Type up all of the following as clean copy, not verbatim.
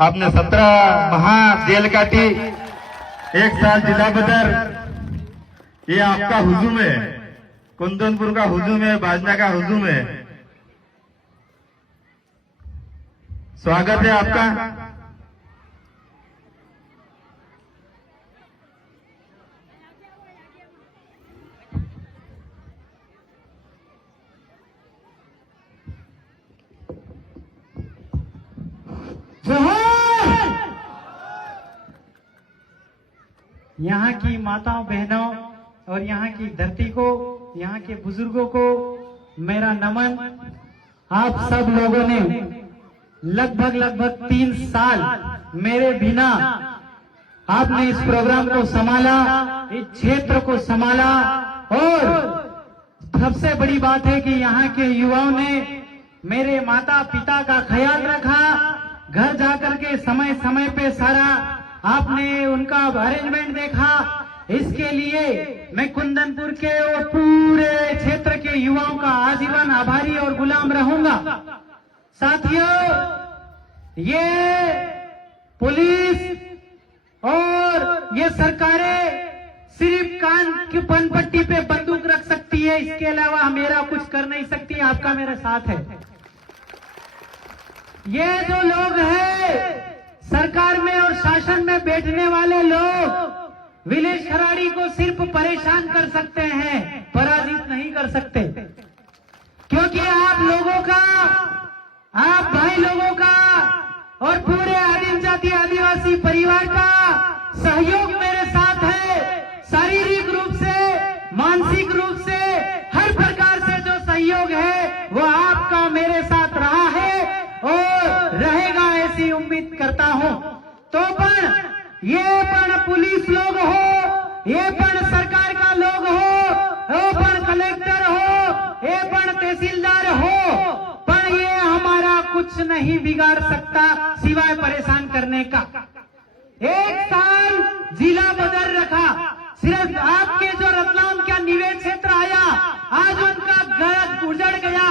आपने 17 महा जेल काटी, 1 साल जिला बदर। ये आपका हुजूम है, कुंदनपुर का हुजूम है, बाजना का हुजूम है। स्वागत है आपका। यहाँ की माताओं बहनों और यहाँ की धरती को, यहाँ के बुजुर्गों को मेरा नमन। आप सब लोगों ने लगभग 3 साल मेरे बिना आपने इस प्रोग्राम को संभाला, इस क्षेत्र को संभाला। और सबसे बड़ी बात है कि यहाँ के युवाओं ने मेरे माता पिता का ख्याल रखा। घर जाकर के समय समय पे सारा आपने उनका अरेंजमेंट देखा। इसके लिए मैं कुंदनपुर के और पूरे क्षेत्र के युवाओं का आजीवन आभारी और गुलाम रहूंगा। साथियों, ये पुलिस और ये सरकारें सिर्फ कान की पनपट्टी पे बंदूक रख सकती है, इसके अलावा मेरा कुछ कर नहीं सकती। आपका मेरा साथ है। ये जो लोग हैं सरकार में और शासन में बैठने वाले लोग, विलेश खराड़ी को सिर्फ परेशान कर सकते हैं, पराजित नहीं कर सकते। क्योंकि आप लोगों का, आप भाई लोगों का और पूरे आदिम जाति आदिवासी परिवार का सहयोग मेरे साथ है। शारीरिक रूप से, मानसिक रूप से, हर प्रकार से जो सहयोग है वो आपका मेरे साथ रहा है और रहेगा, ऐसी उम्मीद करता हूं। तो पण ये पण पुलिस लोग हो, ये पण सरकार का लोग हो, ये पण कलेक्टर हो, ये पण तहसीलदार हो, पर ये हमारा कुछ नहीं बिगाड़ सकता सिवाय परेशान करने का। 1 साल जिला बदल रखा, सिर्फ आपके जो रतलाम का निवेश क्षेत्र आया, आज उनका घर उजड़ गया,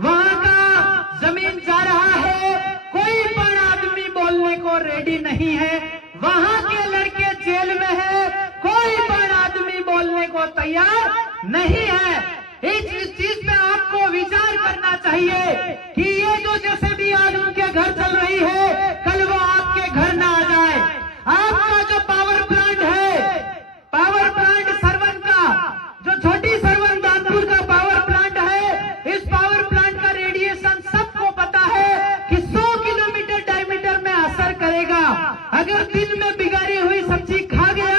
वहां का जमीन जा रहा है। कोई पण आदमी बोलने को रेडी नहीं है। वहां के लड़के जेल में है, कोई पण आदमी बोलने को तैयार नहीं है। इस चीज पे आपको विचार करना चाहिए कि ये जो जैसे भी आज उनके घर चल रही है, कल वो आपके घर ना आ जाए। आपका जो पावर प्लांट है, पावर प्लांट सरवन का, जो छोटी सरवन दानपुर का पावर प्लांट है, इस पावर प्लांट का रेडिएशन सबको पता है कि 100 किलोमीटर डायमीटर में असर करेगा। अगर दिन में बिगाड़ी हुई सब्जी खा गया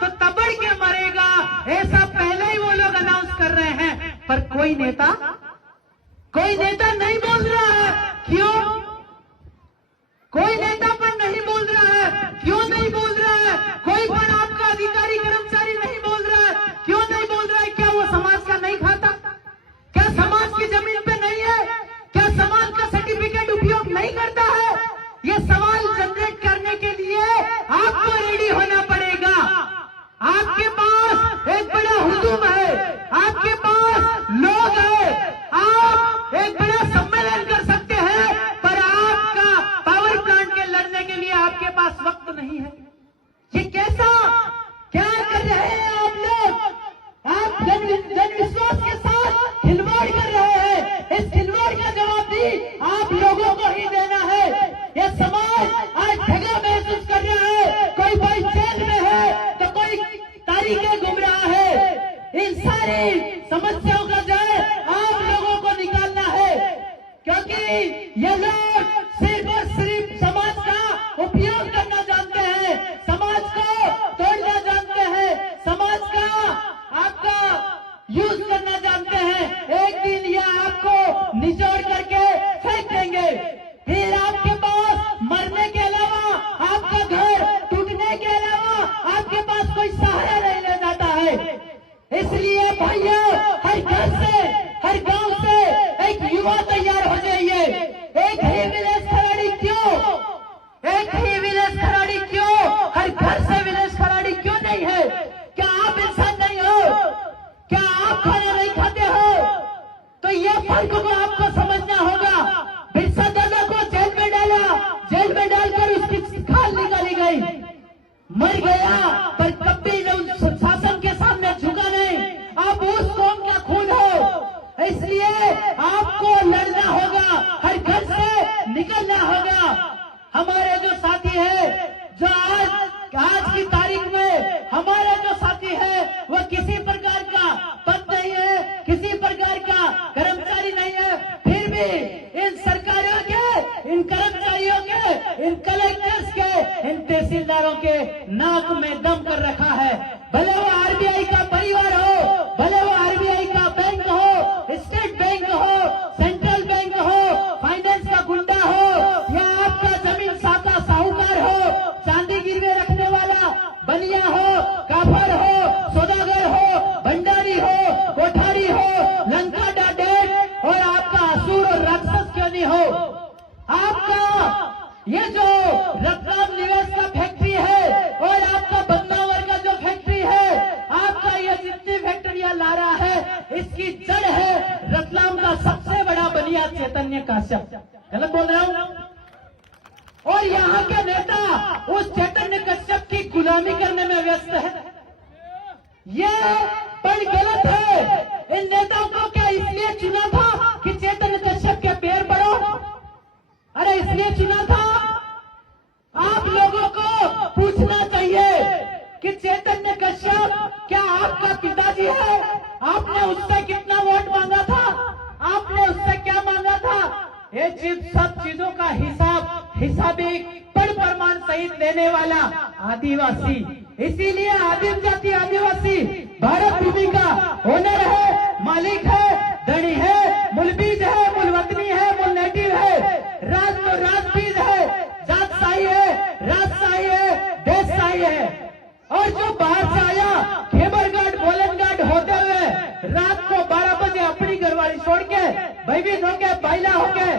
तो तबड़ के मरेगा। ऐसा पहले ही वो लोग अनाउंस कर रहे हैं, पर कोई नेता नहीं बोल रहा है। क्यों? कोई नेता पर नहीं बोल रहा है। क्यों नहीं बोल रहा है? कोई पण आपका अधिकारी कर्मचारी नहीं बोल रहा है। क्यों नहीं बोल रहा है? क्या वो समाज का नहीं खाता? क्या समाज की जमीन पे नहीं है? क्या समाज का सर्टिफिकेट उपयोग नहीं करता है? ये सवाल जनरेट करने के लिए आपको रेडी होना पड़ेगा। आपके पास एक बड़ा हुजूम है, आपके पास लोग हैं, आप एक बड़ा सम्मेलन कर सकते हैं, पर आपका पावर प्लांट के लड़ने के लिए आपके पास वक्त नहीं है। ये कैसा, क्या कर रहे हैं आप लोग? आप जन विश्वास के साथ खिलवाड़ कर रहे हैं। इस खिलवाड़ का जवाब भी आप लोगों को ही देना है। ये समाज आज ठगा महसूस कर रहा है। कोई जेल में है तो कोई तारीखें घूम रहा है। इन सारी समस्याओं का जड़ आप लोगों को निकालना है, क्योंकि ये लोग सिर्फ और सिर्फ समाज का उपयोग करना जानते हैं, समाज को तोड़ना जानते हैं, समाज का आपका यूज करना जानते हैं। एक दिन ये आपको निचोड़ करके फेंक देंगे। फिर आपके पास मरने के अलावा, आपका घर टूटने के अलावा आपके पास कोई सहारा नहीं रह जाता है। इसलिए भाइयों, हर घर से, हर गांव से एक युवा तैयार हो जाइए, एक इन कलेक्टर्स के, इन तहसीलदारों के नाक में दम कर रखा है। भले वो आरबीआई का परिवार हो, भले वो आरबीआई का बैंक हो, स्टेट बैंक हो, सेंट्रल बैंक हो, फाइनेंस का गुंडा हो, या आपका जमीन साका साहूकार हो, चांदी गिरवे रखने वाला बनिया हो, काफर हो, सौदागर हो, भंडारी हो, कोठारी हो, लंका डाडेट और आपका असुर और राक्षस क्यों नहीं हो। आपका ये जो रतलाम निवेश का फैक्ट्री है और आपका बदनावर का जो फैक्ट्री है, आपका ये जितनी फैक्ट्रियां ला रहा है, इसकी जड़ है रतलाम का सबसे बड़ा बनिया चैतन्य काश्यप। गलत बोल रहा हूं? और यहाँ के नेता उस चैतन्य कश्यप की गुलामी करने में व्यस्त है। ये बड़ी गलत है। इन नेताओं को क्या इसलिए चुना था कि चैतन्य कश्यप के पैर पड़ो? अरे इसलिए चुना था। आप लोगों को पूछना चाहिए कि चैतन्य कश्यप क्या आपका पिताजी है? आपने उससे कितना वोट मांगा था? आपने उससे क्या मांगा था? ये सब चीजों का हिसाबी पढ़ प्रमाण सहित देने वाला आदिवासी, इसीलिए आदिम जाति आदिवासी भारत भूमि का ओनर है, मालिक है, धनी है, मूलबीज है, मूलवतनी है, मूल नेटिव है, राज तो राजबीज है, जातशाही है, राजशाही है, देशशाही है। और जो बाहर से आया खेबरघाट बोलनघाट होते हुए रात को 12 बजे अपनी घरवाली छोड़ के भयभीत होके बैला होके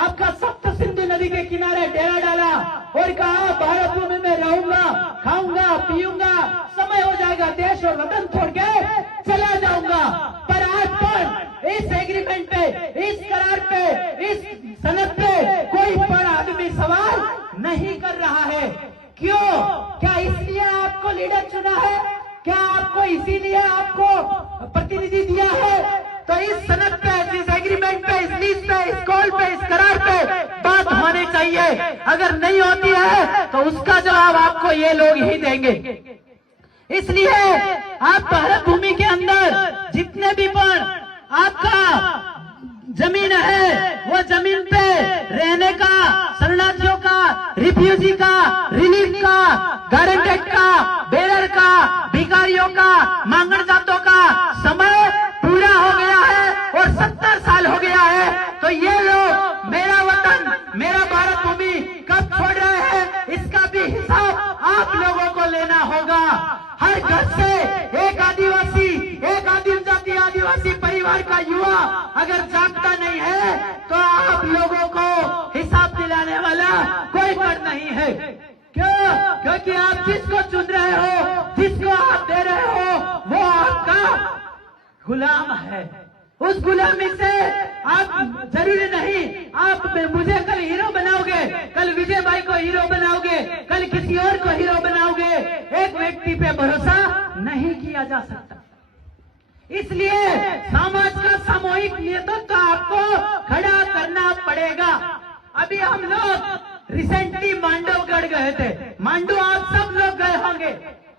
आपका सप्त सिंधु नदी के किनारे डेरा डाला और कहा भारत भूमि में रहूंगा, खाऊंगा, पीऊंगा, समय हो जाएगा देश और वतन छोड़ के चला जाऊंगा। पर आज पर इस एग्रीमेंट पे, इस करार पे, इस सनद पे कोई बड़ा आदमी सवाल नहीं कर रहा है। क्यों? क्या इसलिए आपको लीडर चुना है? क्या आपको इसीलिए आपको प्रतिनिधि दिया है? तो इस सनद पे, इस एग्रीमेंट पे, इस लीज पे, इस कॉल पे, इस करार पे बात होनी चाहिए। अगर नहीं होती है तो उसका जवाब आपको ये लोग ही देंगे। इसलिए आप भारत भूमि के अंदर जितने भी पण आपका जमीन है, वो जमीन पे रहने का, शरणार्थियों का, रिफ्यूजी का, रिलीफ का, गारंटेड का, बेरर का, भिखारियों का, मांगण जातों का समय पूरा हो गया है और 70 साल हो गया है। तो ये लोग मेरा वतन, मेरा भारत भूमि कब छोड़ रहे हैं, इसका भी हिसाब आप लोगों को लेना होगा। हर घर से एक आदिवासी, एक आदिम जाति आदिवासी परिवार का युवा अगर जागता नहीं है तो आप लोगों को हिसाब दिलाने वाला कोई कर नहीं है। क्यों? क्योंकि आप जिसको चुन रहे हो, जिसको आप दे रहे हो, वो आपका गुलाम है। उस गुलामी से आप जरूरी नहीं आप मुझे कल हीरो बनाओगे, कल विजय भाई को हीरो बनाओगे, कल किसी और को हीरो बनाओगे। एक व्यक्ति पे भरोसा नहीं किया जा सकता। इसलिए समाज का सामूहिक नेतृत्व आपको खड़ा करना पड़ेगा। अभी हम लोग रिसेंटली मांडवगढ़ गए थे। मांडू आप सब लोग गए होंगे।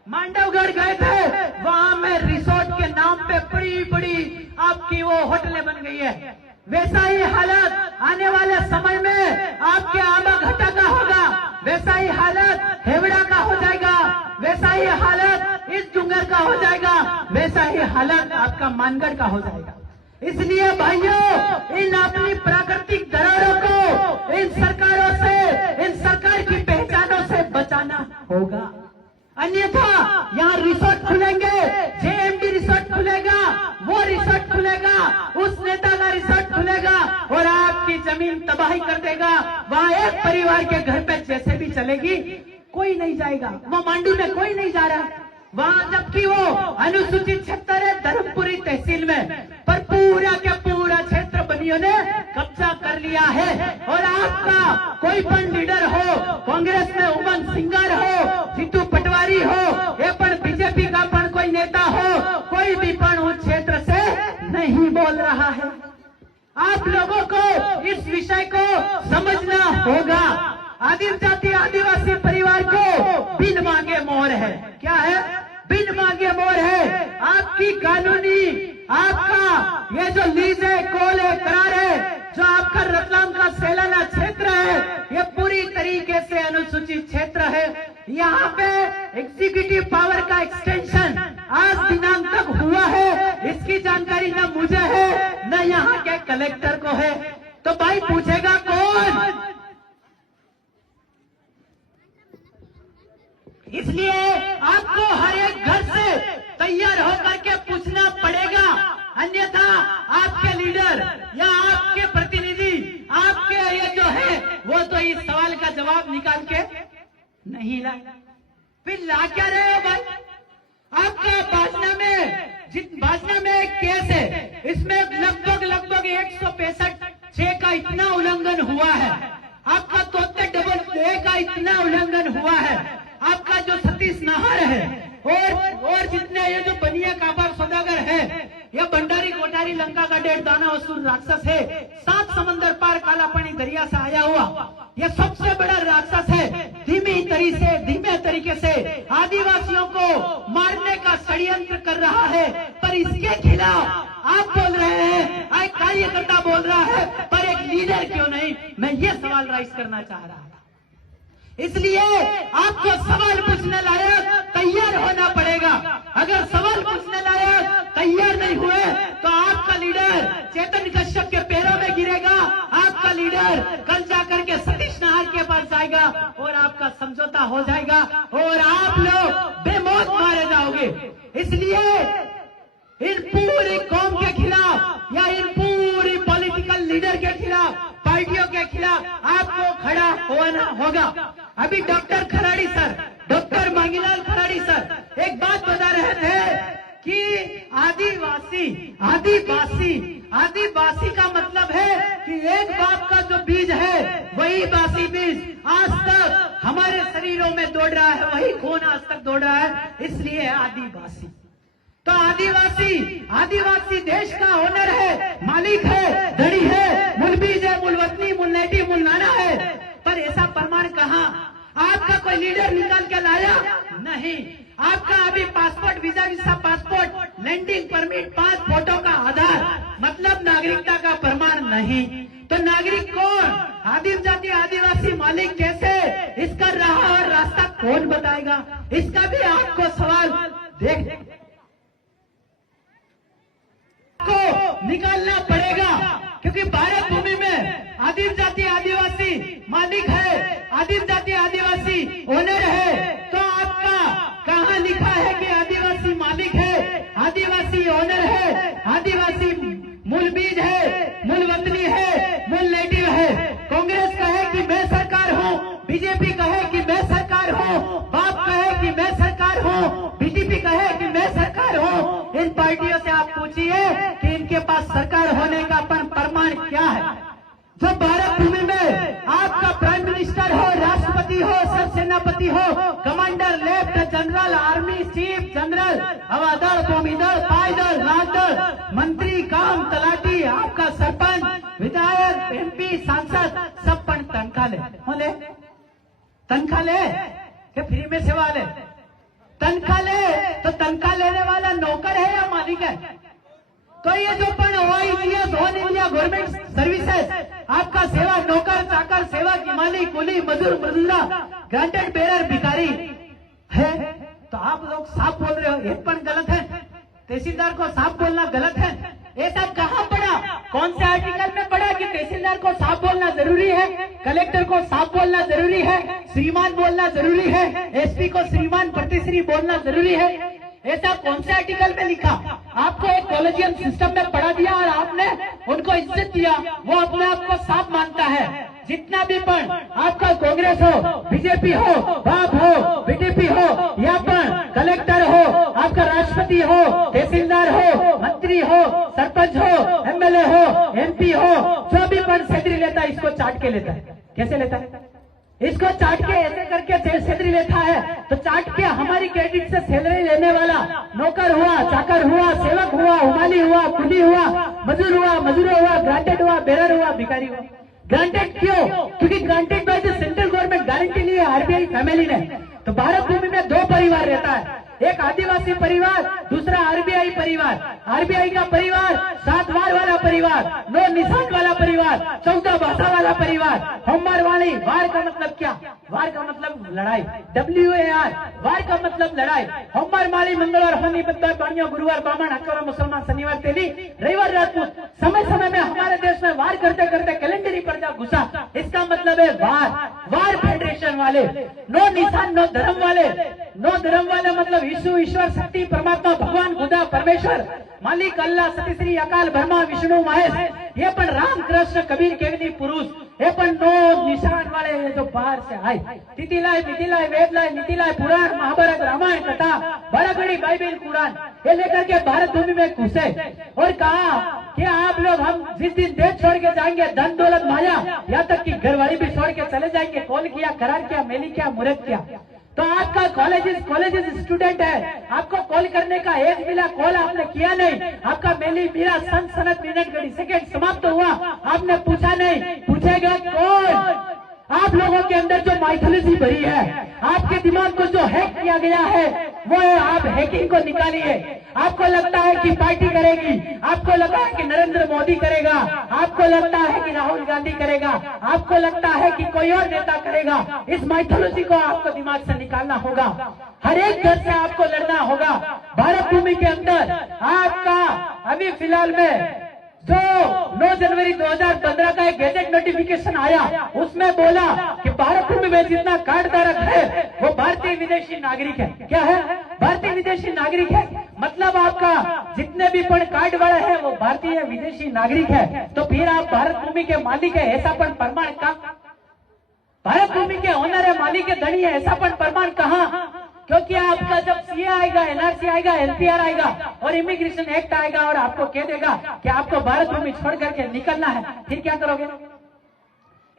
मांडवगढ़ गए थे, वहां में रिसोर्ट के नाम पे बड़ी बड़ी आपकी वो होटलें बन गई है। वैसा ही हालत आने वाले समय में आपके आमा घाटा का होगा, वैसा ही हालत हेवड़ा का हो जाएगा, वैसा ही हालत इस डूंगर का हो जाएगा, वैसा ही हालत आपका मानगढ़ का हो जाएगा। इसलिए भाइयों, इन अपनी प्राकृतिक धरोहरों को इन सरकारों से, इन सरकार की पहचानों से बचाना होगा। अन्यथा यहाँ रिसोर्ट खुलेंगे, जेएमडी रिसोर्ट खुलेगा, वो रिसोर्ट खुलेगा, उस नेता का रिसोर्ट खुलेगा और आपकी जमीन तबाही कर देगा। वहाँ एक परिवार के घर पे जैसे भी चलेगी कोई नहीं जाएगा। वो मांडू में कोई नहीं जा रहा वहाँ, जबकि वो अनुसूचित क्षेत्र है धर्मपुरी तहसील में, पर पूरा के पूरा क्षेत्र बनियों ने कब्जा कर लिया है। और आपका कोई पण लीडर हो, कांग्रेस में उमंग सिंगर हो, जीतू पटवारी हो, ये पण बीजेपी का पण कोई नेता हो, कोई भी पण उस क्षेत्र से नहीं बोल रहा है। आप लोगों को इस विषय को समझना होगा। आदिम जाति आदिवासी परिवार को बिन मांगे मोहर है। क्या है? बिन मांगे मोहर है। आपकी कानूनी, आपका ये जो लीज है, कॉल है, करार है, जो आपका रतलाम का सैलाना क्षेत्र है, ये पूरी तरीके अनुसूचित क्षेत्र है, यहाँ पे एग्जीक्यूटिव पावर का एक्सटेंशन आज दिनांक तक हुआ है, इसकी जानकारी न मुझे है न यहाँ के कलेक्टर को है। तो भाई पूछेगा कौन? इसलिए आपको हर एक घर से तैयार होकर के पूछना पड़ेगा, अन्यथा आपके लीडर या आपके प्रतिनिधि, आपके ये जो है वो तो इस सवाल का जवाब निकाल के नहीं ला। फिर ला क्या रहे हो भाई? आपका भाषण में एक केस है, इसमें लगभग 165 का इतना उल्लंघन हुआ है, आपका 73 का इतना उल्लंघन हुआ है, आपका जो सतीश नाहर है और जितने ये जो बनिया काबर सौदागर है, यह भंडारी कोठारी लंका का 1.5 दाना वसूल राक्षस है, 7 समंदर पार काला पानी दरिया से आया हुआ यह सबसे बड़ा राक्षस है। धीमे तरीके से आदिवासियों को मारने का षड्यंत्र कर रहा है, पर इसके खिलाफ आप बोल रहे हैं, एक कार्यकर्ता बोल रहा है, पर एक लीडर क्यों नहीं? मैं ये सवाल राइज करना चाह रहा था। इसलिए आपको सवाल पूछने लायक तैयार होना पड़ेगा। अगर सवाल पूछने लायक तैयार नहीं हुए तो आपका लीडर चेतन कश्यप के पैरों में गिरेगा, आपका लीडर कल जाकर के सतीश नाहर के पास जाएगा और आपका समझौता हो जाएगा और आप लोग बेमौत मारे जाओगे। इसलिए इन पूरी कौम के खिलाफ या इन पूरी पॉलिटिकल लीडर के खिलाफ, पार्टियों के खिलाफ आपको खड़ा होना होगा। अभी doctor Kharadi sir, doctor Mangilal Kharadi sir एक बात बता रहे थे कि आदिवासी का मतलब है कि एक बाप का जो बीज है वही बासी बीज आज तक हमारे शरीरों में दौड़ रहा है, वही खून आज तक दौड़ रहा है, इसलिए आदिवासी। तो आदिवासी देश का ओनर है, मालिक है, धड़ी है, मूल बीज है, मूल वतनी, मूल नेटी, मूल नाना है, पर ऐसा प्रमाण कहाँ? आपका कोई लीडर निकाल के लाया? नहीं। आपका अभी passport, visa passport, landing permit, 5 photo का आधार, मतलब नागरिकता का प्रमाण नहीं। तो नागरिक कौन? आदिम जाति आदिवासी मालिक कैसे? इसका राह और रास्ता कौन बताएगा? इसका भी आपको सवाल को निकालना पड़ेगा, क्योंकि भारत भूमि में आदिम जाति आदिवासी मालिक है, आदिम जाति आदिवासी ओनर है, तो आपका कहाँ लिखा है कि आदिवासी मालिक है, आदिवासी ओनर है, आदिवासी मूल बीज है, मूल वतनी है, मूल नेटिव है? कांग्रेस कहे कि मैं सरकार हूँ, बीजेपी कहे कि मैं सरकार हूँ, बाप कहे कि मैं सरकार हूँ, बीजेपी कहे कि मैं सरकार हूँ। इन पार्टियों से आप पूछिए कि इनके पास सरकार होने का प्रमाण क्या है? जो भारत भूमि में आपका प्राइम मिनिस्टर हो, राष्ट्रपति हो, सब सेनापति हो, commander, left general, army chief general, हवादल, भूमिदल, पायदल, राजदल, मंत्री, काम तलाटी, आपका सरपंच, विधायक, एमपी, सांसद, सब पर तनख्वाह ले, तनख्वाह ले क्या फ्री में सेवा ले? तनख्वाह ले तो तनख्वाह लेने वाला नौकर है या मालिक है? तो ये जो पण ऑल इंडिया गवर्नमेंट सर्विसेज, आपका सेवा नौकर, चाकर, सेवा की मालिक, कुली, मजदूर, मजदूरा, ग्रांटेड बेरर, भिखारी है। तो आप लोग साफ बोल रहे हो, ये पण गलत है। तहसीलदार को साफ बोलना गलत है। ये सब कहाँ पढ़ा? कौन से आर्टिकल में पढ़ा कि तहसीलदार को साफ बोलना जरूरी है, कलेक्टर को साफ बोलना जरूरी है, श्रीमान बोलना जरूरी है, एसपी को श्रीमान प्रतिश्री बोलना जरूरी है? ऐसा कौन से आर्टिकल में लिखा? आपको एक कॉलेजियम सिस्टम में पढ़ा दिया और आपने उनको इज्जत दिया, वो अपने आप को साफ मानता है। जितना भी पण आपका कांग्रेस हो, बीजेपी हो, बाप हो, बीटीपी हो, या पण कलेक्टर हो, आपका राष्ट्रपति हो, तहसीलदार हो, मंत्री हो, सरपंच हो, एमएलए हो, एमपी हो, जो भी पण सैलरी लेता है इसको चाट के लेता है। कैसे लेता है? इसको चाट के ऐसे करके सैलरी लेता है। तो चाट के हमारी क्रेडिट से सैलरी लेने वाला नौकर हुआ, चाकर हुआ, सेवक हुआ, उमाली हुआ, कुली हुआ, मजदूर हुआ, ग्रांटेड हुआ, बेरर हुआ, भिखारी हुआ। ग्रांटेड क्यों? क्योंकि granted by the central government guarantee ली है आरबीआई फैमिली ने। तो भारत भूमि में 2 परिवार रहता है, एक आदिवासी परिवार, दूसरा आरबीआई परिवार। आरबीआई का परिवार 7 वार वाला परिवार, 9 निशान वाला परिवार, 14 भाषा वाला परिवार। होमवार वाली, वार का मतलब क्या? वार का मतलब लड़ाई, WAR, वार का मतलब लड़ाई। होमवार माली, मंगलवार होनी, बुधवार बाणियों, गुरुवार ब्राह्मण, हकवार मुसलमान, शनिवार तेली, रविवार राजपूत। समय समय में हमारे देश में वार करते करते कैलेंडरी पर्दा घुसा, इसका मतलब है वार। वार फेडरेशन वाले, नो निशान नो धर्म वाले। नो धर्म वाले मतलब यीशु, ईश्वर, शक्ति, परमात्मा, भगवान, खुदा, परमेश्वर, मालिक, अल्लाह, सती श्री अकाल, ब्रह्मा, विष्णु, महेश, ये पण राम, कृष्ण, कबीर, केवनी, पुरुष, ये पण नो निशान वाले ये जो बाहर से आए। तिथिलाय, मिथिलाय, वेदलाय, नीतिलाय, पुराण, महाभारत, रामायण, कथा, बड़ाबड़ी, बाइबिल, कुरान, ये लेकर के भारत भूमि में घुसे और कहा कि आप लोग, हम जिस दिन देश छोड़ के जाएंगे, धन दौलत माया, यहाँ तक कि घरवाली भी छोड़ के चले जाएंगे। कॉल किया, करार किया, मेली किया, मुहूर्त किया। तो आपका कॉलेज स्टूडेंट है, आपको कॉल करने का एक मिला, कॉल आपने किया नहीं। आपका मेली मेरा सनत मिनट घड़ी सेकंड समाप्त हुआ, आपने पूछा नहीं। पूछेगा कौन? आप लोगों के अंदर जो माइथोलॉजी भरी है, आपके दिमाग को जो हैक किया गया है, वो आप हैकिंग को निकालिए। आपको लगता है कि पार्टी करेगी, आपको लगता है कि नरेंद्र मोदी करेगा, आपको लगता है कि राहुल गांधी करेगा, आपको लगता है कि कोई और नेता करेगा। इस माइथोलॉजी को आपको दिमाग से निकालना होगा। हर एक घर से आपको लड़ना होगा। भारत भूमि के अंदर आपका अभी फिलहाल में जो 9 जनवरी 2015 का एक गैजेट नोटिफिकेशन आया, उसमें बोला कि भारत भूमि में जितना कार्ड धारक है वो भारतीय विदेशी नागरिक है। क्या है? भारतीय विदेशी नागरिक है। मतलब आपका जितने भी पण कार्ड वाले हैं वो भारतीय विदेशी नागरिक है। तो फिर आप भारत भूमि के मालिक है, ऐसा पण प्रमाण का? भारत भूमि के ओनर है, मालिक है, धनी है, ऐसा पण प्रमाण कहाँ? क्योंकि आपका जब सीए आएगा, NRC आएगा, LPR आएगा और इमिग्रेशन एक्ट आएगा और आपको कह देगा कि आपको भारत भूमि छोड़ करके निकलना है, फिर क्या करोगे?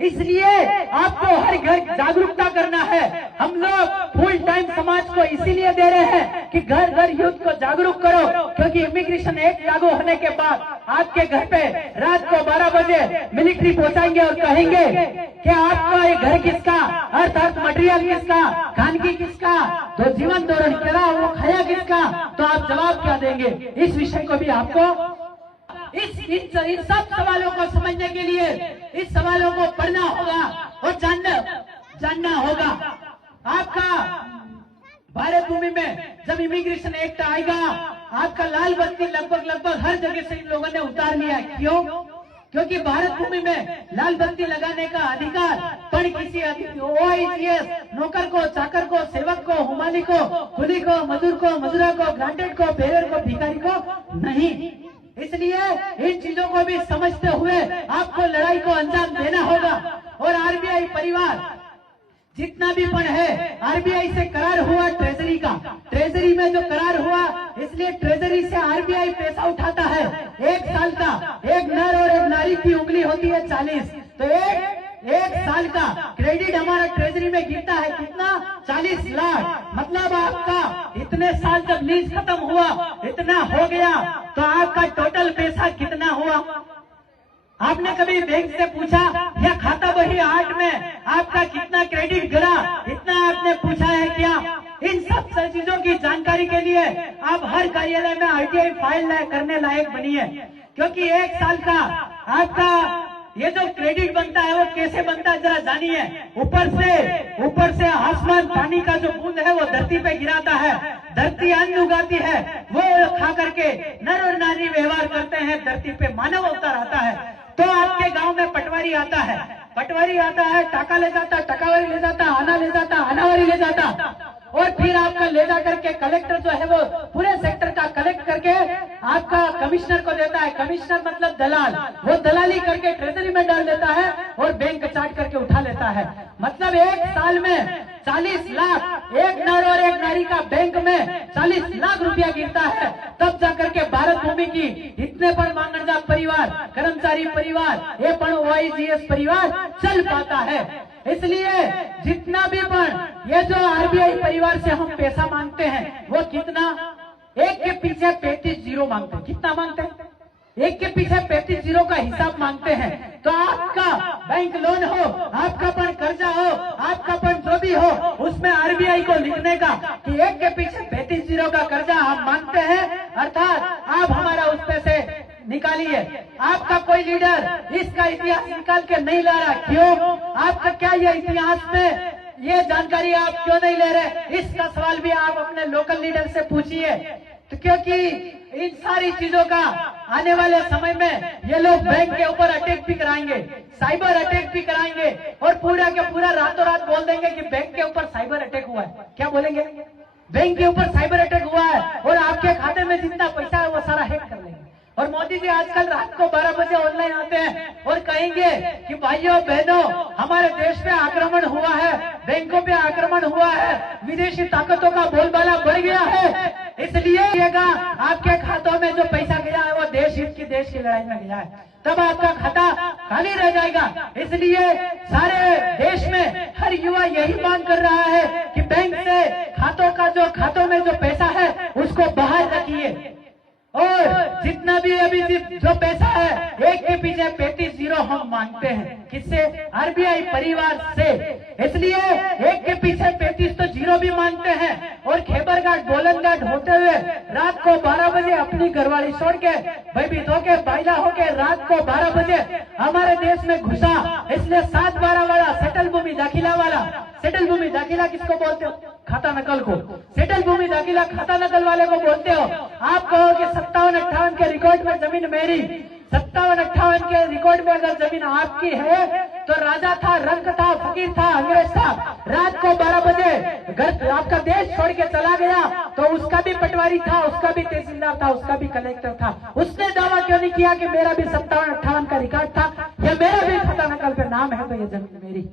इसलिए आपको हर घर जागरूकता करना है। हम लोग फुल टाइम समाज को इसीलिए दे रहे हैं कि घर घर यूथ को जागरूक करो, क्योंकि इमिग्रेशन एक्ट लागू होने के बाद आपके घर पे रात को 12 बजे मिलिट्री पहुंचाएंगे और कहेंगे कि आपका ये घर किसका, अर्थात मटेरियल किसका, खानगी किसका, तो जीवन धोरण क्या, वो खाया किसका, तो आप जवाब क्या देंगे? इस विषय को भी आपको इन सब सवालों को समझने के लिए इस सवालों को पढ़ना होगा और जानना होगा। आपका भारत भूमि में जब इमिग्रेशन एक्ट आएगा, आपका लाल बत्ती लगभग हर जगह से इन लोगों ने उतार लिया है। क्यों? क्योंकि भारत भूमि में लाल बत्ती लगाने का अधिकार पर किसी OICS नौकर को, चाकर को, सेवक को, हुमाली को, कुली को, मजदूर को, मजूरा को, ग्रांटेड को, बेगर को, भिखारी को नहीं। इसलिए इन चीजों को भी समझते हुए आपको लड़ाई को अंजाम देना होगा। और RBI परिवार जितना भी पण है, RBI से करार हुआ ट्रेजरी का, ट्रेजरी में जो करार हुआ, इसलिए ट्रेजरी से RBI पैसा उठाता है। 1 साल का एक नर और एक नारी की उंगली होती है 40, तो एक साल का क्रेडिट हमारा ट्रेजरी में गिरता है कितना? 40 लाख। मतलब आपका इतने साल जब लीज खत्म हुआ, इतना हो गया, तो आपका टोटल पैसा कितना हुआ? आपने कभी बैंक से पूछा या खाता बही 8 में आपका कितना क्रेडिट गिरा, इतना आपने पूछा है क्या? इन सब चीजों की जानकारी के लिए आप हर कार्यालय में RTI फाइल करने लायक बनिए, क्योंकि 1 साल का आपका ये जो क्रेडिट बनता है वो कैसे बनता है जरा जानिए। ऊपर से आसमान पानी का जो बूंद है वो धरती पे गिराता है, धरती अन्न उगाती है, वो खा करके नर और नारी व्यवहार करते हैं, धरती पे मानव अवतार आता है। तो आपके गांव में पटवारी आता है, टाका ले जाता, टकावारी ले जाता, आना ले जाता, आनावारी ले जाता, और फिर आपका ले जा करके कलेक्टर जो है वो पूरे सेक्टर का कलेक्ट करके आपका कमिश्नर को देता है। कमिश्नर मतलब दलाल, वो दलाली करके ट्रेजरी में डाल देता है और बैंक चार्ट करके उठा लेता है। मतलब 1 साल में 40 लाख, एक नर और एक नारी का बैंक में 40 लाख रुपया गिरता है, तब जाकर के भारत भूमि की इतने पर मांगनजा परिवार, कर्मचारी परिवार, ये पण OICS परिवार चल पाता है। इसलिए जितना भी पण ये जो RBI परिवार से हम पैसा मांगते हैं वो कितना? एक के पीछे 35 जीरो मांगते हैं। कितना मांगते हैं? एक के पीछे 35 जीरो का हिसाब मांगते हैं। तो आपका बैंक लोन हो, आपका पण कर्जा हो, आपका पण जो भी हो, उसमें RBI को लिखने का कि एक के पीछे 35 जीरो का कर्जा हम मांगते हैं, अर्थात आप हमारा उस पैसे निकाली है। आपका कोई लीडर इसका इतिहास निकाल के नहीं ला रहा, क्यों? आपका क्या ये इतिहास में ये जानकारी आप क्यों नहीं ले रहे? इसका सवाल भी आप अपने लोकल लीडर से पूछिए। तो क्योंकि इन सारी चीजों का आने वाले समय में ये लोग बैंक के ऊपर अटैक भी कराएंगे, साइबर अटैक भी कराएंगे और पूरा के पूरा रातों रात बोल देंगे कि बैंक के ऊपर साइबर अटैक हुआ है। क्या बोलेंगे? बैंक के ऊपर साइबर अटैक हुआ है और आपके खाते में जितना पैसा है वो सारा हैक कर लेंगे। और मोदी जी आजकल रात को 12 बजे ऑनलाइन आते हैं और कहेंगे कि भाइयों बहनों, हमारे देश पे आक्रमण हुआ है, बैंकों पे आक्रमण हुआ है, विदेशी ताकतों का बोलबाला बढ़ गया है, इसलिए आपके खातों में जो पैसा गया है वो देश हित की देश की लड़ाई में गया है, तब आपका खाता खाली रह जाएगा। इसलिए सारे देश में हर युवा यही मांग कर रहा है कि बैंक से खातों में जो पैसा है उसको बाहर रखिए और जितना भी अभी जो पैसा है एक के पीछे 35 जीरो हम मांगते हैं। किससे? आरबीआई परिवार से। इसलिए एक के पीछे 35 तो जीरो भी मांगते हैं और खेबर घाट बोलन घाट होते हुए रात को 12 बजे अपनी घरवाली छोड़ के भयभीत होके बाइला होके रात को 12 बजे हमारे देश में घुसा। इसलिए 7-12 वाला सेटल भूमि दाखिला वाला, सेटल भूमि दाखिला किसको बोलते हो? खाता नकल को। सेटल भूमि दाखिला खाता नकल वाले को बोलते हो। आप कहो कि 57-58 के रिकॉर्ड में जमीन मेरी, 57-58 के रिकॉर्ड में अगर जमीन आपकी है तो राजा था, रंक था, फकीर था, अंग्रेज था, रात को 12 बजे घर आपका देश छोड़ के चला गया तो उसका भी पटवारी था, उसका भी तहसीलदार था, उसका भी कलेक्टर था। उसने दावा क्यों नहीं किया कि मेरा भी 57-58 का रिकॉर्ड था या मेरा भी खाता नकल पे नाम है तो ये जमीन मेरी?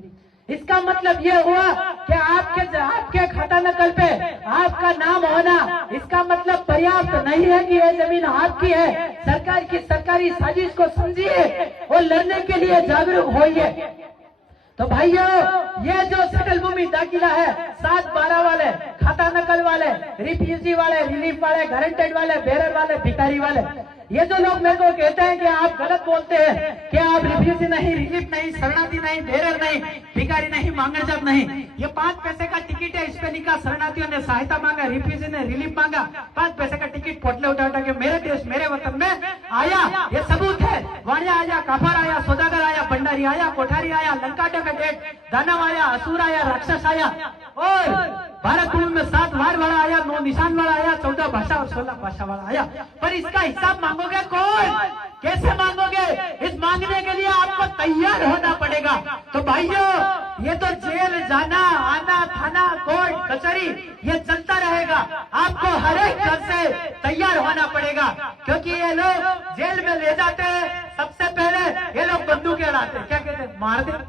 इसका मतलब ये हुआ कि आपके खाता नकल पे आपका नाम होना इसका मतलब पर्याप्त नहीं है कि ये जमीन आपकी है। सरकार की सरकारी साजिश को समझिए और लड़ने के लिए जागरूक होइए। तो भाइयों, ये जो सेटल भूमि दाखिला है, 7-12 वाले, खाता नकल वाले, रिफ्यूजी वाले, रिलीफ वाले, गारंटेड वाले, बेरर वाले, भिखारी वाले, ये जो लोग मेरे को कहते हैं कि आप गलत बोलते हैं कि आप रिफ्यूजी नहीं, रिलीफ नहीं, शरणार्थी नहीं, बेरर नहीं, भिखारी नहीं, मांगरजात नहीं, ये 5 पैसे का टिकट है, इस पे लिखा शरणार्थियों ने सहायता मांगा, रिफ्यूजी ने रिलीफ मांगा, 5 पैसे का टिकट पोटले उठा उठा के मेरे देश मेरे वतन में आया, ये सबूत है। वाणिया आया, काफर आया, सौदागर आया, भंडारी आया, कोठारी आया, लंकाटा का डेट, दानव आया, असुर आया, राक्षस आया और भारत में 7 वार वाला आया, 9 निशान वाला आया, 14 भाषा और 16 भाषा वाला आया। पर इसका हिसाब मांगोगे कौन? कैसे मांगोगे? इस मांगने के लिए आपको तैयार होना पड़ेगा। तो भाइयों, ये तो जेल जाना आना, थाना, कोर्ट, कचहरी ये चलता रहेगा। आपको हर एक घर से तैयार होना पड़ेगा, क्योंकि ये लोग जेल में ले जाते हैं, सबसे पहले ये लोग बंदूकें उड़ाते हैं। क्या कहते हैं? मार दे,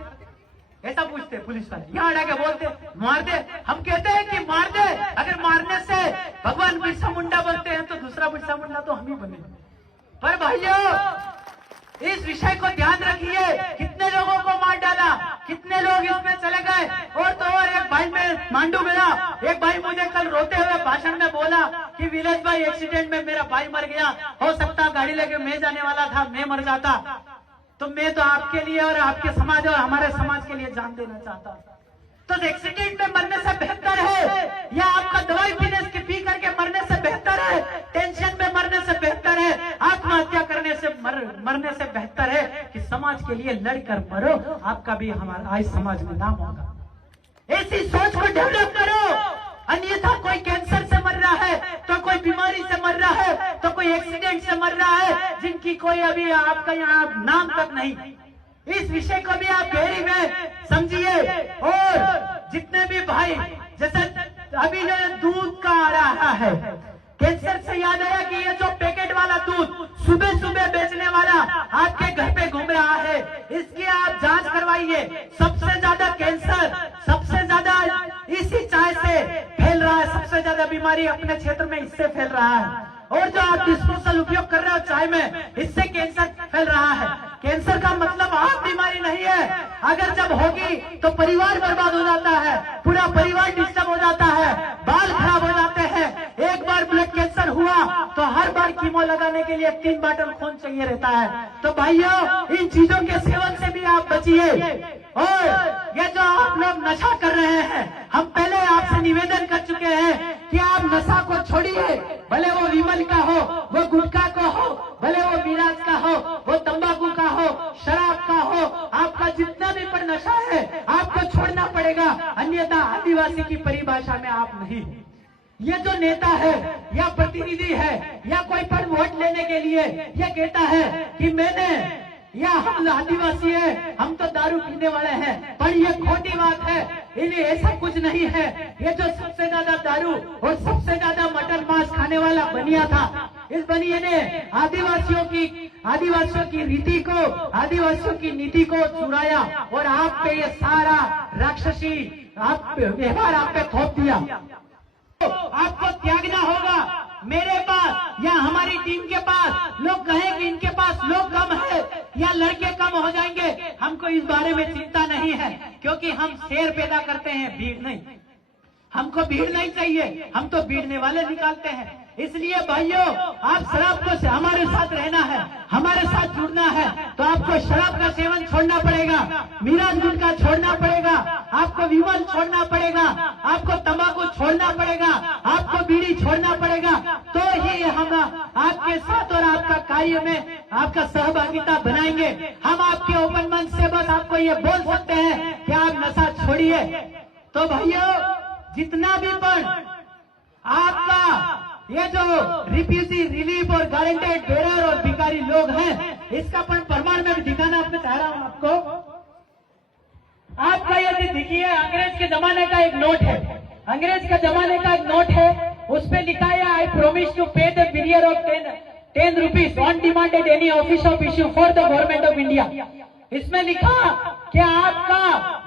ऐसा पूछते पुलिस वाले। यहाँ आके बोलते मार दे, हम कहते हैं कि मार दे। अगर मारने से भगवान बिरसा मुंडा बनते हैं तो दूसरा बिरसा मुंडा तो हम ही बने। पर भाइयों, इस विषय को ध्यान रखिए, कितने लोगों को मार डाला, कितने लोग इसमें चले गए। और तो और एक भाई में मांडू गया, एक भाई मुझे कल रोते हुए भाषण में बोला कि विलेज भाई एक्सीडेंट में मेरा भाई मर गया, हो सकता गाड़ी लेके मैं जाने वाला था, मैं मर जाता तो मैं तो आपके लिए और आपके समाज और हमारे समाज के लिए जान देना चाहता। तो एक्सीडेंट में मरने से बेहतर है या आपका दवाई पी करके मरने से बेहतर है, टेंशन में मरने से बेहतर है, आत्महत्या करने से मरने से बेहतर है कि समाज के लिए लड़कर मरो, आपका भी हमारा इस समाज में नाम होगा। ऐसी सोच को डेवलप करो। अन्यथा कोई कैंसर से मर रहा है, तो कोई बीमारी से मर रहा है, तो कोई एक्सीडेंट से मर रहा है, जिनकी कोई अभी आपका यहाँ नाम तक नहीं। इस विषय को भी आप गहरी में समझिए। और जितने भी भाई, जैसे अभी जो दूध का आ रहा है, कैंसर से याद आया कि ये जो पैकेट वाला दूध सुबह सुबह बेचने वाला आपके घर पे घूम रहा है, इसकी आप जांच करवाइए। सबसे ज्यादा कैंसर, सबसे ज्यादा इसी चाय से फैल रहा है, सबसे ज्यादा बीमारी अपने क्षेत्र में इससे फैल रहा है। और जो आप डिस्पोजल उपयोग कर रहे हो चाय में, इससे कैंसर फैल रहा है। कैंसर का मतलब आम बीमारी नहीं है, अगर जब होगी तो परिवार बर्बाद हो जाता है, पूरा परिवार डिस्टर्ब हो जाता है, बाल खराब हो जाते हैं। एक बार ब्लड कैंसर हुआ तो हर बार कीमो लगाने के लिए 3 बॉटल खून चाहिए रहता है। तो भाइयों, इन चीजों के सेवन से भी आप बचिए। और ये जो आप लोग नशा कर रहे हैं, हम पहले आपसे निवेदन कर चुके हैं कि आप नशा को छोड़िए, भले वो विमल का हो, वो गुटखा को हो, भले वो मीरा ऊपर नशा है, आपको छोड़ना पड़ेगा, अन्यथा आदिवासी की परिभाषा में आप नहीं हो। ये जो नेता है या प्रतिनिधि है या कोई पर वोट लेने के लिए ये कहता है कि मैंने या हम आदिवासी है, हम तो दारू पीने वाले हैं, पर ये खोटी बात है। इन्हें ऐसा कुछ नहीं है। ये जो सबसे ज्यादा दारू और सबसे ज्यादा मटन मांस खाने वाला बनिया था, इस बनिए ने आदिवासियों की रीति को, आदिवासियों की नीति को चुराया और आप पे ये सारा राक्षसी व्यवहार आप पे थोप दिया। आपको त्यागना होगा। मेरे पास या हमारी टीम के पास लोग कहें कि इनके पास लोग कम है या लड़के कम हो जाएंगे, हमको इस बारे में चिंता नहीं है, क्योंकि हम शेर पैदा करते हैं, भीड़ नहीं। हमको भीड़ नहीं चाहिए, हम तो भीड़ने वाले निकालते हैं। इसलिए भाइयों, आप शराब को हमारे साथ रहना है, हमारे साथ जुड़ना है, तो आपको शराब का सेवन छोड़ना पड़ेगा, मिराज गुटखा छोड़ना पड़ेगा, आपको विमल छोड़ना पड़ेगा, आपको तंबाकू छोड़ना पड़ेगा, आपको बीड़ी छोड़ना पड़ेगा। तो ही हम आपके साथ और आपका कार्य में आपका सहभागिता बनाएंगे। हम आपके ओपन मंच से बस आपको ये बोल सकते हैं कि आप नशा छोड़िए। तो भाइयों, जितना भी पण आपका ये जो रिफ्यूजी रिलीफ और गारंटेड बेरर और भिखारी लोग हैं, इसका प्रमाण में दिखाना आपको चाह रहा हूं। आपका ये देखिए, अंग्रेज के जमाने का एक नोट है, अंग्रेज के जमाने का एक नोट है, उस पे लिखा है I promise to pay the bearer of 10 rupees on demand at any office of issue for the government of India. इसमें लिखा कि आपका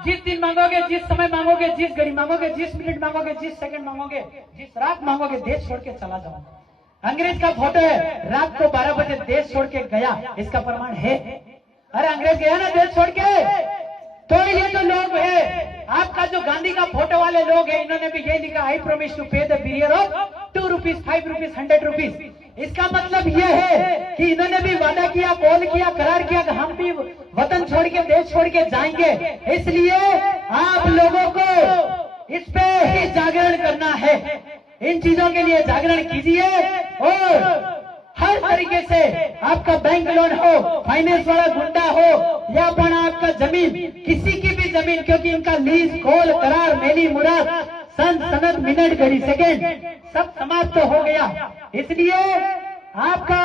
जिस दिन मांगोगे, जिस समय मांगोगे, जिस घड़ी मांगोगे, जिस मिनट मांगोगे, जिस सेकंड मांगोगे, जिस रात मांगोगे, देश छोड़ के चला जाओ। अंग्रेज का फोटो है, रात को 12 बजे देश छोड़ के गया, इसका प्रमाण है। अरे अंग्रेज गया ना देश छोड़ के। तो ये जो लोग है, आपका जो गांधी का फोटो वाले लोग हैं, इन्होंने भी ये लिखा I promise to pay the bearer of 2 rupees, 5 rupees, 100 rupees. इसका मतलब यह है कि इन्होंने भी वादा किया, कॉल किया, करार किया कि हम भी वतन छोड़ के, देश छोड़ के जाएंगे। इसलिए आप लोगों को इस पे ही जागरण करना है, इन चीजों के लिए जागरण कीजिए। और हर तरीके से आपका बैंक लोन हो, फाइनेंस वाला गुंडा हो या पण आपका जमीन, किसी की भी जमीन, क्योंकि इनका लीज, कॉल, करार, मेली मुराद, सन, सनद, मिनट, घड़ी, सेकेंड सब समाप्त हो गया। इसलिए आपका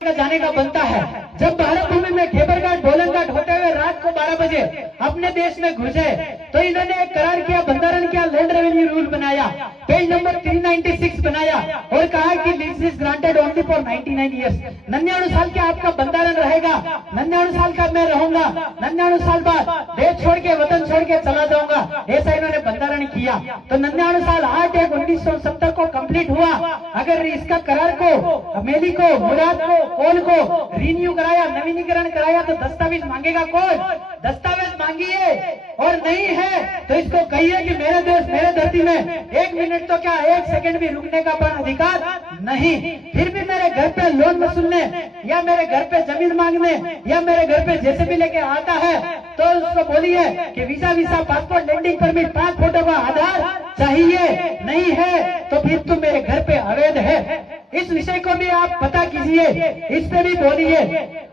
जाने का बनता है। जब भारत भूमि में खेबरघाट, बोलनघाट होते हुए रात को 12 बजे अपने देश में घुसे, तो इन्होंने एक करार किया, बंधारण किया, लैंड रेवेन्यू रूल बनाया, पेज नंबर 396 बनाया और कहा कि lease is granted only for 99 years. 99 साल के आपका बंधारण रहेगा, 99 साल का मैं रहूंगा, 99 साल बाद देश छोड़ के, वतन छोड़ के चला जाऊंगा, ऐसा इन्होंने बंधारण किया। तो 99 साल 8/1/1970 को कंप्लीट हुआ। अगर इसका करार को, मेली को, मुराद को, कॉल को रिन्यू कराया, नवीनीकरण कराया, तो दस्तावेज मांगेगा कौन? दस्तावेज मांगिए। और नहीं है तो इसको कहिए कि मेरे देश, मेरे धरती में 1 मिनट तो क्या 1 सेकंड भी रुकने का अधिकार नहीं। फिर भी मेरे घर पे लोन वसूलने या मेरे घर पे जमीन मांगने या मेरे घर पे जैसे भी लेके आता है, तो उसको बोलिए कि visa, passport, landing permit, 5 photo का आधार चाहिए। नहीं है तो फिर तुम मेरे घर पे अवैध है। इस विषय को भी आप पता कीजिए, इस पे भी बोलिए।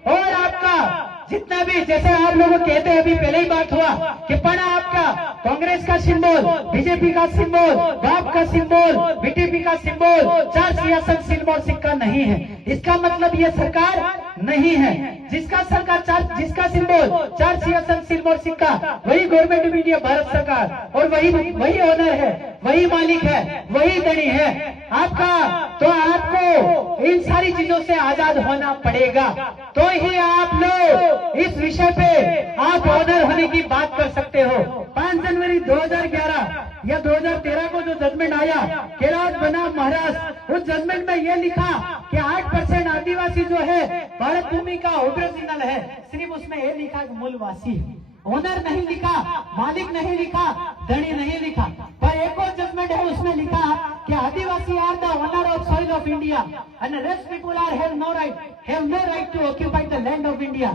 और आपका जितना भी, जैसे आप लोग कहते हैं, अभी पहले ही बात हुआ कि पढ़ा आपका कांग्रेस का सिंबल, बीजेपी का सिंबल, बाप का सिंबल, बीटीपी का सिंबल, 4 सियासत सिंबल सिक्का नहीं है। इसका मतलब ये सरकार नहीं है। जिसका सिंबल 4 सियासत सिंबल सिक्का, वही गवर्नमेंट ऑफ इंडिया, भारत सरकार, और वही ओनर है, वही मालिक है, वही धनी है आपका। तो आपको इन सारी चीजों से आजाद होना पड़ेगा, तो ही आप लोग इस विषय पे आप ऑनर होने की बात कर सकते हो। 5 जनवरी 2011 या 2013 को जो जजमेंट आया, कैलाश बनाम महाराष्ट्र, उस जजमेंट में यह लिखा कि 8% आदिवासी जो है भारत भूमि का ओरिजिनल है। सिर्फ उसमें यह लिखा कि मूलवासी है, ओनर नहीं लिखा, मालिक नहीं लिखा, धनी नहीं लिखा। पर एक और जजमेंट है, उसमें लिखा कि Adivasi are the owner of soil of India and rest people are have no right to occupy the land of India.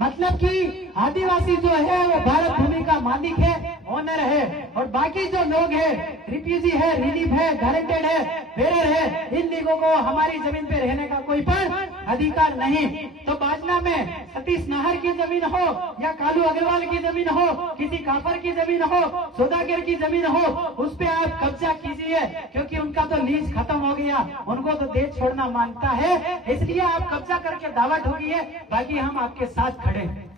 मतलब कि आदिवासी जो है वो भारत भूमि का मालिक है, ओनर है, और बाकी जो लोग है, रिफ्यूजी है, रिलीफ है, गारंटेड है, बेरर है, इन लोगों को हमारी जमीन पे रहने का कोई पर अधिकार नहीं। तो बाजना में सतीश नाहर की जमीन हो या कालू अग्रवाल की जमीन हो, किसी काफर की जमीन हो, सौदागर की जमीन हो, उस पे आप कब्जा कीजिए, क्योंकि उनका तो लीज खत्म हो गया, उनको तो देश छोड़ना मांगता है, इसलिए आप कब्जा करके दावा ठोकिए, बाकी हम आपके साथ खड़े हैं।